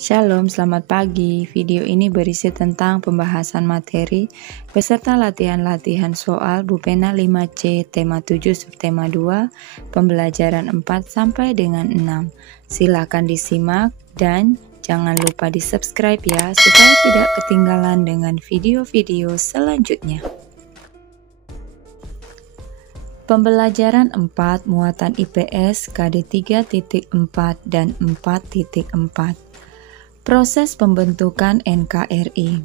Shalom, selamat pagi. Video ini berisi tentang pembahasan materi beserta latihan-latihan soal Bupena 5C tema 7 subtema 2 pembelajaran 4 sampai dengan 6. Silakan disimak dan jangan lupa di-subscribe ya supaya tidak ketinggalan dengan video-video selanjutnya. Pembelajaran 4 muatan IPS KD 3.4 dan 4.4. Proses pembentukan NKRI.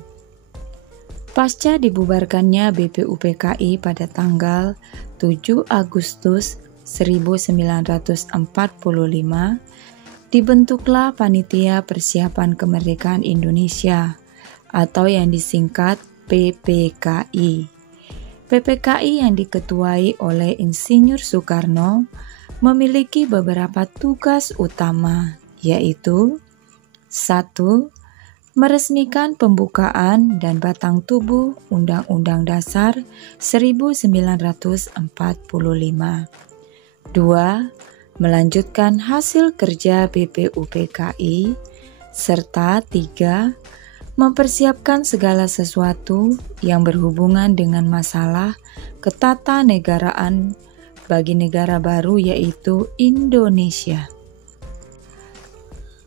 Pasca dibubarkannya BPUPKI pada tanggal 7 Agustus 1945, dibentuklah Panitia Persiapan Kemerdekaan Indonesia atau yang disingkat PPKI. PPKI yang diketuai oleh Insinyur Soekarno memiliki beberapa tugas utama, yaitu 1. Meresmikan pembukaan dan batang tubuh Undang-Undang Dasar 1945. 2. Melanjutkan hasil kerja BPUPKI. Serta 3. Mempersiapkan segala sesuatu yang berhubungan dengan masalah ketatanegaraan bagi negara baru yaitu Indonesia.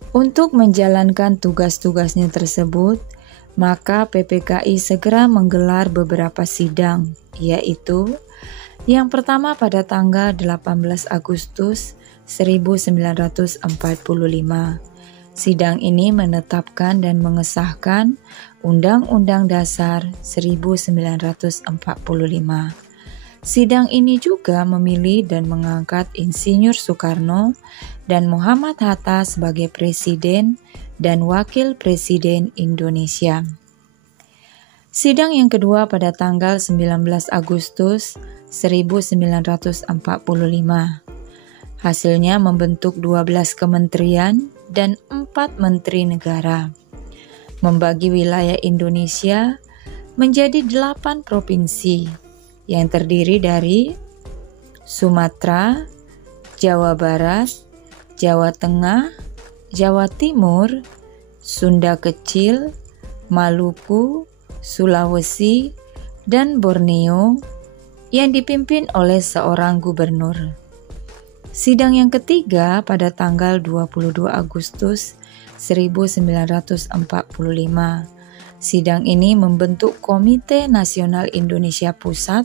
Untuk menjalankan tugas-tugasnya tersebut, maka PPKI segera menggelar beberapa sidang, yaitu yang pertama pada tanggal 18 Agustus 1945. Sidang ini menetapkan dan mengesahkan Undang-Undang Dasar 1945. Sidang ini juga memilih dan mengangkat Insinyur Soekarno dan Muhammad Hatta sebagai Presiden dan Wakil Presiden Indonesia. Sidang yang kedua pada tanggal 19 Agustus 1945. Hasilnya membentuk 12 kementerian dan 4 menteri negara, membagi wilayah Indonesia menjadi 8 provinsi yang terdiri dari Sumatera, Jawa Barat, Jawa Tengah, Jawa Timur, Sunda Kecil, Maluku, Sulawesi, dan Borneo yang dipimpin oleh seorang gubernur. Sidang yang ketiga pada tanggal 22 Agustus 1945. Sidang ini membentuk Komite Nasional Indonesia Pusat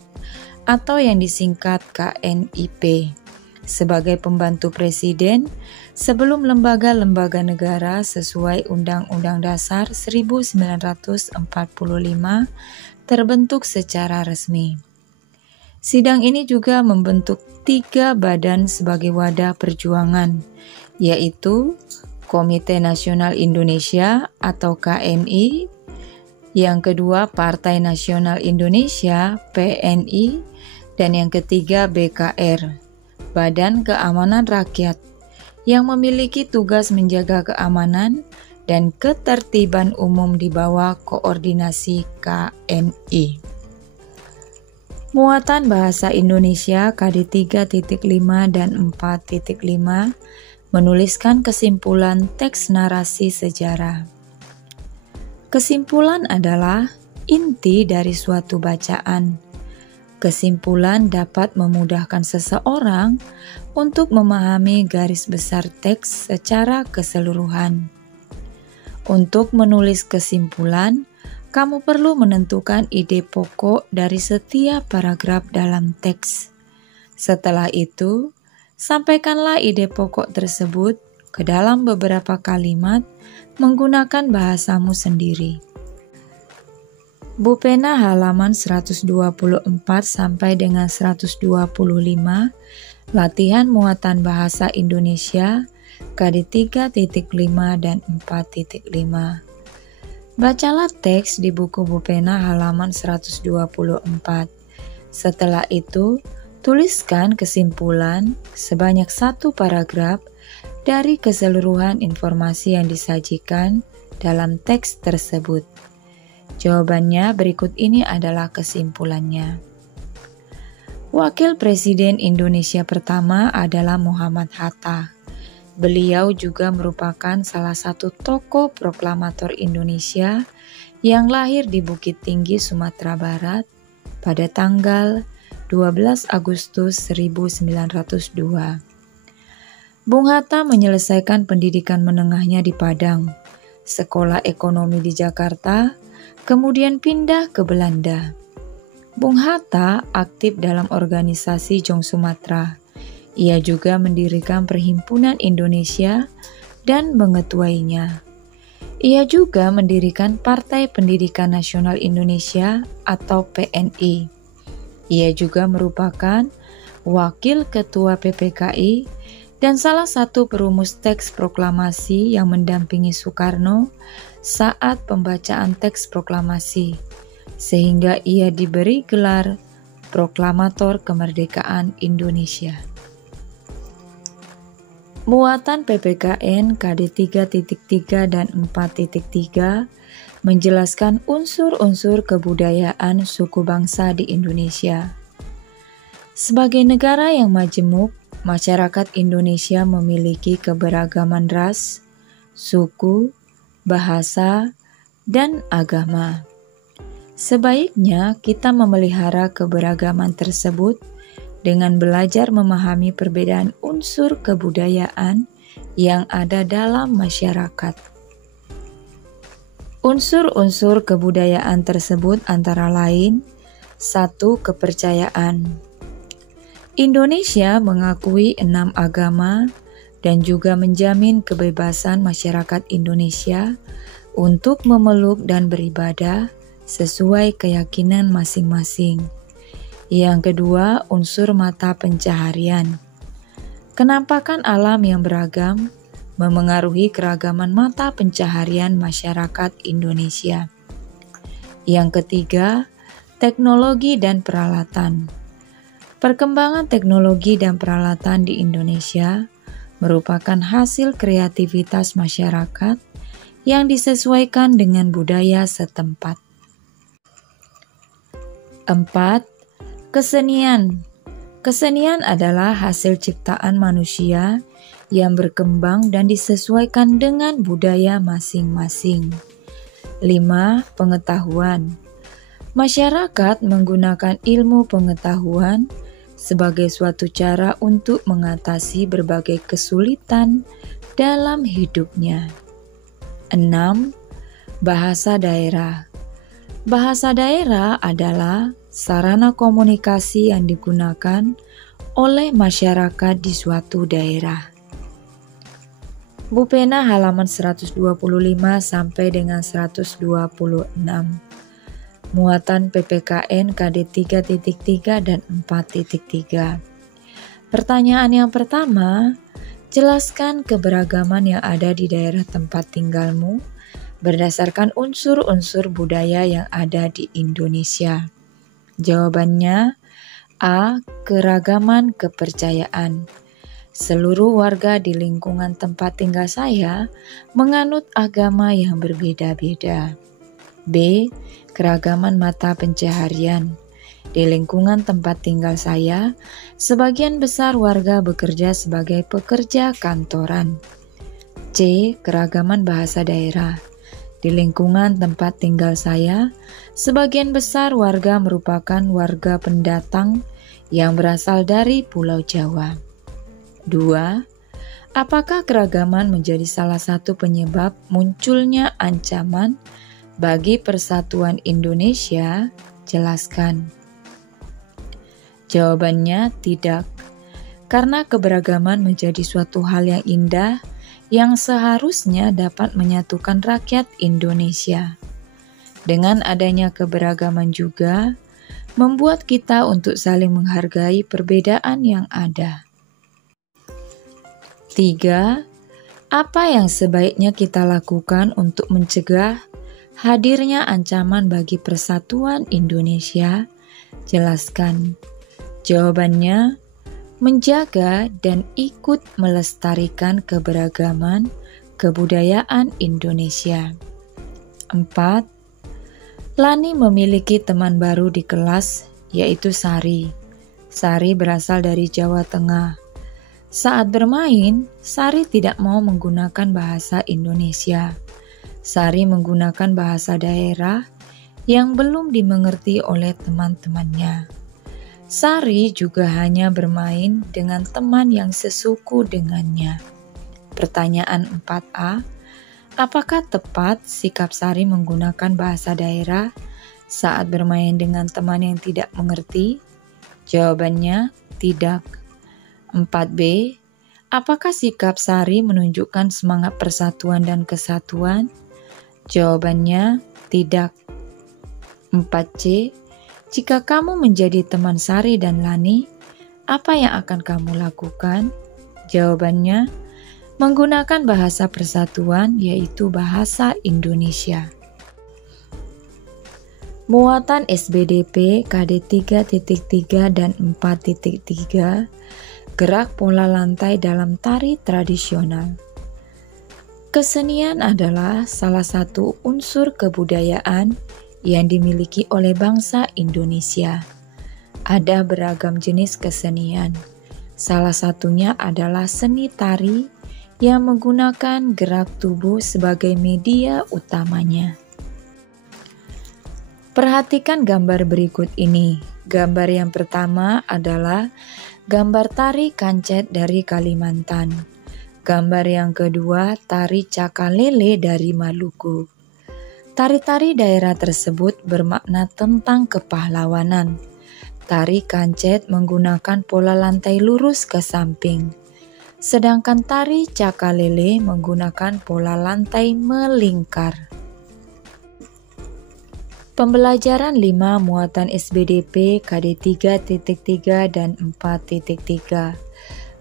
atau yang disingkat KNIP sebagai pembantu presiden sebelum lembaga-lembaga negara sesuai Undang-Undang Dasar 1945 terbentuk secara resmi. Sidang ini juga membentuk 3 badan sebagai wadah perjuangan, yaitu Komite Nasional Indonesia atau KNI, yang kedua Partai Nasional Indonesia PNI, dan yang ketiga BKR, Badan Keamanan Rakyat, yang memiliki tugas menjaga keamanan dan ketertiban umum di bawah koordinasi KNI. Muatan Bahasa Indonesia KD 3.5 dan 4.5 menuliskan kesimpulan teks narasi sejarah. Kesimpulan adalah inti dari suatu bacaan. Kesimpulan dapat memudahkan seseorang untuk memahami garis besar teks secara keseluruhan. Untuk menulis kesimpulan, kamu perlu menentukan ide pokok dari setiap paragraf dalam teks. Setelah itu, sampaikanlah ide pokok tersebut ke dalam beberapa kalimat menggunakan bahasamu sendiri. Bupena halaman 124 sampai dengan 125, latihan muatan bahasa Indonesia KD 3.5 dan 4.5. Bacalah teks di buku Bupena halaman 124. Setelah itu, tuliskan kesimpulan sebanyak 1 paragraf dari keseluruhan informasi yang disajikan dalam teks tersebut. Jawabannya berikut ini adalah kesimpulannya. Wakil Presiden Indonesia pertama adalah Muhammad Hatta. Beliau juga merupakan salah satu tokoh proklamator Indonesia yang lahir di Bukit Tinggi, Sumatera Barat pada tanggal 12 Agustus 1902. Bung Hatta menyelesaikan pendidikan menengahnya di Padang, sekolah ekonomi di Jakarta, kemudian pindah ke Belanda. Bung Hatta aktif dalam organisasi Jong Sumatera. Ia juga mendirikan Perhimpunan Indonesia dan mengetuainya. Ia juga mendirikan Partai Pendidikan Nasional Indonesia atau PNI. Ia juga merupakan wakil ketua PPKI dan salah satu perumus teks proklamasi yang mendampingi Soekarno saat pembacaan teks proklamasi, sehingga ia diberi gelar Proklamator Kemerdekaan Indonesia. Muatan PPKN KD 3.3 dan 4.3 menjelaskan unsur-unsur kebudayaan suku bangsa di Indonesia. Sebagai negara yang majemuk, masyarakat Indonesia memiliki keberagaman ras, suku, bahasa, dan agama. Sebaiknya kita memelihara keberagaman tersebut dengan belajar memahami perbedaan unsur kebudayaan yang ada dalam masyarakat. Unsur-unsur kebudayaan tersebut antara lain: 1. Kepercayaan. Indonesia mengakui 6 agama dan juga menjamin kebebasan masyarakat Indonesia untuk memeluk dan beribadah sesuai keyakinan masing-masing. Yang kedua, unsur mata pencaharian. Kenampakan alam yang beragam memengaruhi keragaman mata pencaharian masyarakat Indonesia. Yang ketiga, teknologi dan peralatan. Perkembangan teknologi dan peralatan di Indonesia merupakan hasil kreativitas masyarakat yang disesuaikan dengan budaya setempat. 4. Kesenian. Kesenian adalah hasil ciptaan manusia yang berkembang dan disesuaikan dengan budaya masing-masing. 5. Pengetahuan. Masyarakat menggunakan ilmu pengetahuan sebagai suatu cara untuk mengatasi berbagai kesulitan dalam hidupnya. 6. Bahasa daerah. Bahasa daerah adalah sarana komunikasi yang digunakan oleh masyarakat di suatu daerah. Buku Pena halaman 125 sampai dengan 126. Muatan PPKN KD 3.3 dan 4.3. Pertanyaan yang pertama, jelaskan keberagaman yang ada di daerah tempat tinggalmu berdasarkan unsur-unsur budaya yang ada di Indonesia. Jawabannya A. Keragaman kepercayaan. Seluruh warga di lingkungan tempat tinggal saya menganut agama yang berbeda-beda. B. Keragaman mata pencaharian. Di lingkungan tempat tinggal saya, sebagian besar warga bekerja sebagai pekerja kantoran. C. Keragaman bahasa daerah. Di lingkungan tempat tinggal saya, sebagian besar warga merupakan warga pendatang yang berasal dari Pulau Jawa. 2. Apakah keragaman menjadi salah satu penyebab munculnya ancaman bagi persatuan Indonesia? Jelaskan. Jawabannya tidak, karena keberagaman menjadi suatu hal yang indah yang seharusnya dapat menyatukan rakyat Indonesia. Dengan adanya keberagaman juga membuat kita untuk saling menghargai perbedaan yang ada. 3. Apa yang sebaiknya kita lakukan untuk mencegah hadirnya ancaman bagi persatuan Indonesia? Jelaskan. Jawabannya, menjaga dan ikut melestarikan keberagaman kebudayaan Indonesia. 4. Lani memiliki teman baru di kelas, yaitu Sari. Sari berasal dari Jawa Tengah. Saat bermain, Sari tidak mau menggunakan bahasa Indonesia. Sari menggunakan bahasa daerah yang belum dimengerti oleh teman-temannya. Sari juga hanya bermain dengan teman yang sesuku dengannya. Pertanyaan 4A, apakah tepat sikap Sari menggunakan bahasa daerah saat bermain dengan teman yang tidak mengerti? Jawabannya tidak. 4B, apakah sikap Sari menunjukkan semangat persatuan dan kesatuan? Jawabannya tidak. 4C, jika kamu menjadi teman Sari dan Lani, apa yang akan kamu lakukan? Jawabannya, menggunakan bahasa persatuan yaitu bahasa Indonesia. Muatan SBDP KD 3.3 dan 4.3, gerak pola lantai dalam tari tradisional. Kesenian adalah salah satu unsur kebudayaan yang dimiliki oleh bangsa Indonesia. Ada beragam jenis kesenian. Salah satunya adalah seni tari yang menggunakan gerak tubuh sebagai media utamanya. Perhatikan gambar berikut ini. Gambar yang pertama adalah gambar tari kancet dari Kalimantan. Gambar yang kedua, tari cakalele dari Maluku. Tari-tari daerah tersebut bermakna tentang kepahlawanan. Tari kancet menggunakan pola lantai lurus ke samping, sedangkan tari cakalele menggunakan pola lantai melingkar. Pembelajaran 5 muatan SBDP KD 3.3 dan 4.3,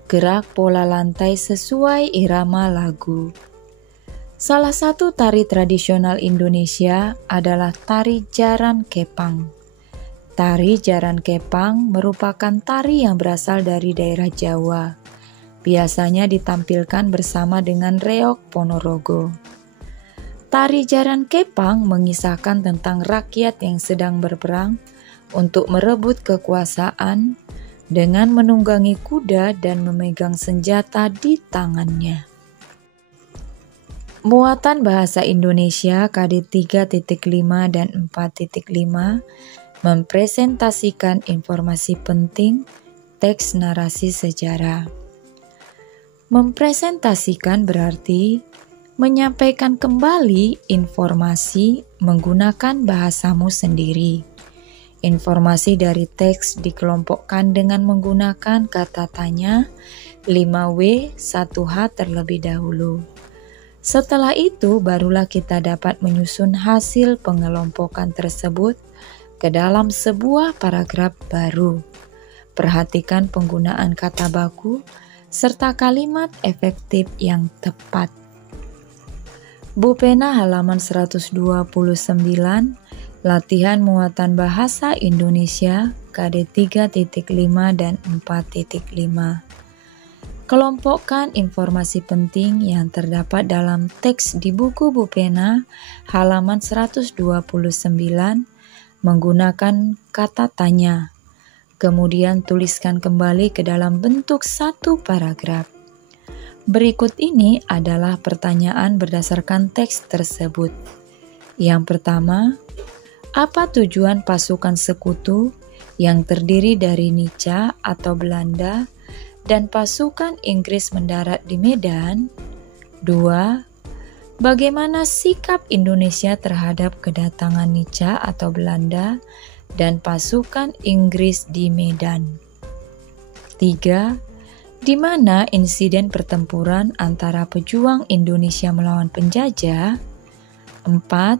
gerak pola lantai sesuai irama lagu. Salah satu tari tradisional Indonesia adalah tari jaran kepang. Tari jaran kepang merupakan tari yang berasal dari daerah Jawa. Biasanya ditampilkan bersama dengan reog Ponorogo. Tari jaran kepang mengisahkan tentang rakyat yang sedang berperang untuk merebut kekuasaan dengan menunggangi kuda dan memegang senjata di tangannya. Muatan bahasa Indonesia KD 3.5 dan 4.5 mempresentasikan informasi penting teks narasi sejarah. Mempresentasikan berarti menyampaikan kembali informasi menggunakan bahasamu sendiri. Informasi dari teks dikelompokkan dengan menggunakan kata tanya 5W 1H terlebih dahulu. Setelah itu barulah kita dapat menyusun hasil pengelompokan tersebut ke dalam sebuah paragraf baru. Perhatikan penggunaan kata baku serta kalimat efektif yang tepat. Bu Pena halaman 129, latihan muatan bahasa Indonesia KD 3.5 dan 4.5. Kelompokkan informasi penting yang terdapat dalam teks di buku Bu Pena halaman 129 menggunakan kata tanya. Kemudian tuliskan kembali ke dalam bentuk satu paragraf. Berikut ini adalah pertanyaan berdasarkan teks tersebut. Yang pertama, apa tujuan pasukan sekutu yang terdiri dari Nica atau Belanda dan pasukan Inggris mendarat di Medan? 2. Bagaimana sikap Indonesia terhadap kedatangan Nica atau Belanda dan pasukan Inggris di Medan? 3. Di mana insiden pertempuran antara pejuang Indonesia melawan penjajah? 4.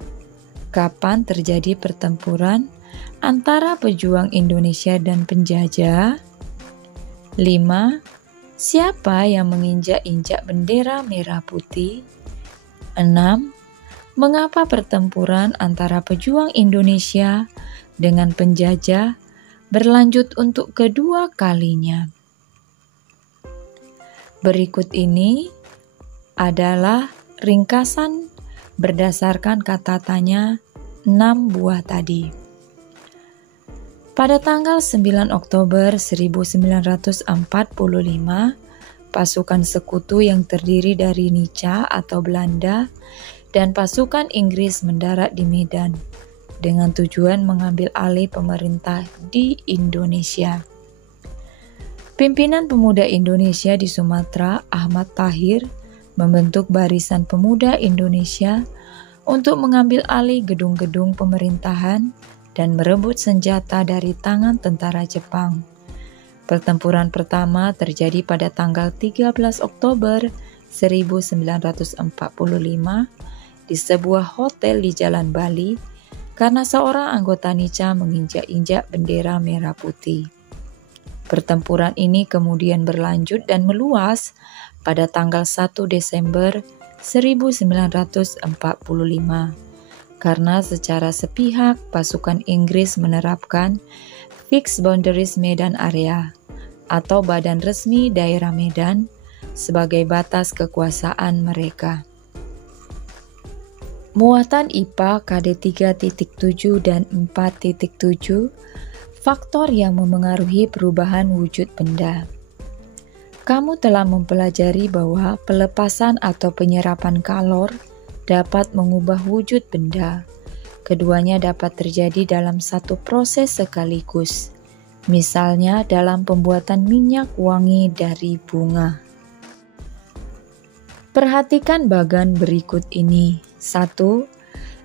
Kapan terjadi pertempuran antara pejuang Indonesia dan penjajah? 5. Siapa yang menginjak-injak bendera merah putih? 6. Mengapa pertempuran antara pejuang Indonesia dengan penjajah berlanjut untuk kedua kalinya? Berikut ini adalah ringkasan berdasarkan kata tanya 6 buah tadi. Pada tanggal 9 Oktober 1945, pasukan sekutu yang terdiri dari Nica atau Belanda, dan pasukan Inggris mendarat di Medan dengan tujuan mengambil alih pemerintah di Indonesia. Pimpinan pemuda Indonesia di Sumatera, Ahmad Tahir, membentuk Barisan Pemuda Indonesia untuk mengambil alih gedung-gedung pemerintahan dan merebut senjata dari tangan tentara Jepang. Pertempuran pertama terjadi pada tanggal 13 Oktober 1945 di sebuah hotel di Jalan Bali karena seorang anggota Nica menginjak-injak bendera merah putih. Pertempuran ini kemudian berlanjut dan meluas pada tanggal 1 Desember 1945 karena secara sepihak pasukan Inggris menerapkan Fixed Boundaries Medan Area atau badan resmi daerah Medan sebagai batas kekuasaan mereka. Muatan IPA KD 3.7 dan 4.7 faktor yang memengaruhi perubahan wujud benda. Kamu telah mempelajari bahwa pelepasan atau penyerapan kalor dapat mengubah wujud benda. Keduanya dapat terjadi dalam satu proses sekaligus, misalnya dalam pembuatan minyak wangi dari bunga. Perhatikan bagan berikut ini. 1.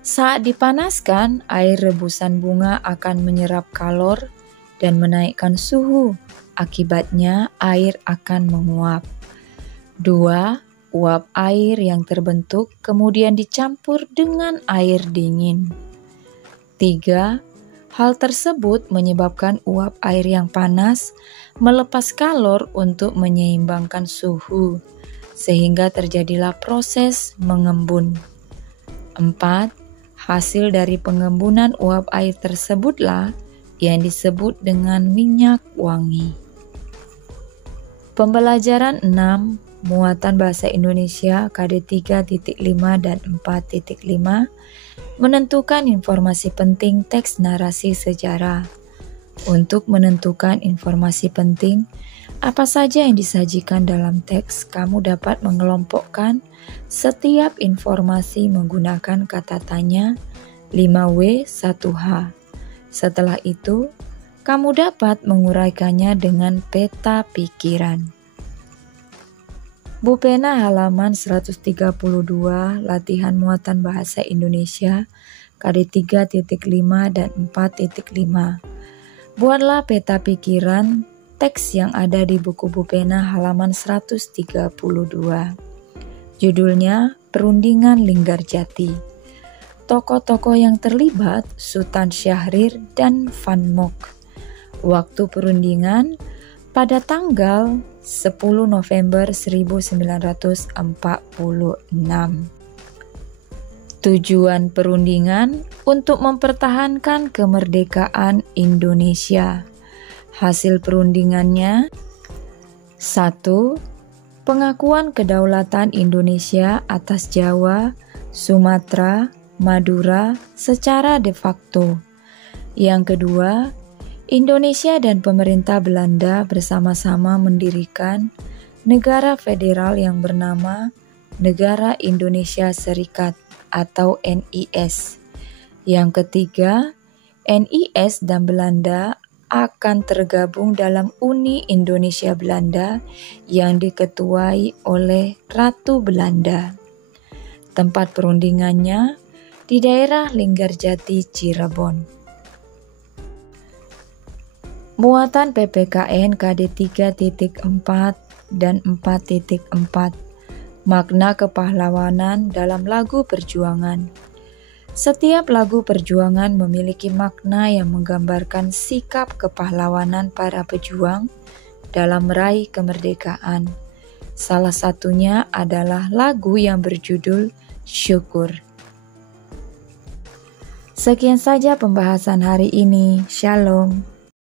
Saat dipanaskan, air rebusan bunga akan menyerap kalor dan menaikkan suhu. Akibatnya, air akan menguap. 2. Uap air yang terbentuk kemudian dicampur dengan air dingin. 3. Hal tersebut menyebabkan uap air yang panas melepas kalor untuk menyeimbangkan suhu, sehingga terjadilah proses mengembun. 4. Hasil dari pengembunan uap air tersebutlah yang disebut dengan minyak wangi. Pembelajaran 6. Muatan Bahasa Indonesia KD 3.5 dan 4.5 menentukan informasi penting teks narasi sejarah. Untuk menentukan informasi penting, apa saja yang disajikan dalam teks, kamu dapat mengelompokkan setiap informasi menggunakan kata tanya 5W 1H. Setelah itu, kamu dapat menguraikannya dengan peta pikiran. Bu Pena halaman 132, latihan muatan bahasa Indonesia, KD 3.5 dan 4.5. Buatlah peta pikiran teks yang ada di buku Bu Pena halaman 132. Judulnya Perundingan Linggarjati. Tokoh-tokoh yang terlibat Sultan Syahrir dan Van Mock. Waktu perundingan pada tanggal 10 November 1946. Tujuan perundingan untuk mempertahankan kemerdekaan Indonesia. Hasil perundingannya: 1. Pengakuan kedaulatan Indonesia atas Jawa, Sumatera, Madura secara de facto. Yang kedua, Indonesia dan pemerintah Belanda bersama-sama mendirikan negara federal yang bernama Negara Indonesia Serikat atau NIS. Yang ketiga, NIS dan Belanda akan tergabung dalam Uni Indonesia Belanda yang diketuai oleh Ratu Belanda. Tempat perundingannya di daerah Linggarjati, Cirebon. Muatan PPKN KD 3.4 dan 4.4. Makna kepahlawanan dalam lagu perjuangan. Setiap lagu perjuangan memiliki makna yang menggambarkan sikap kepahlawanan para pejuang dalam meraih kemerdekaan. Salah satunya adalah lagu yang berjudul Syukur. Sekian saja pembahasan hari ini. Shalom.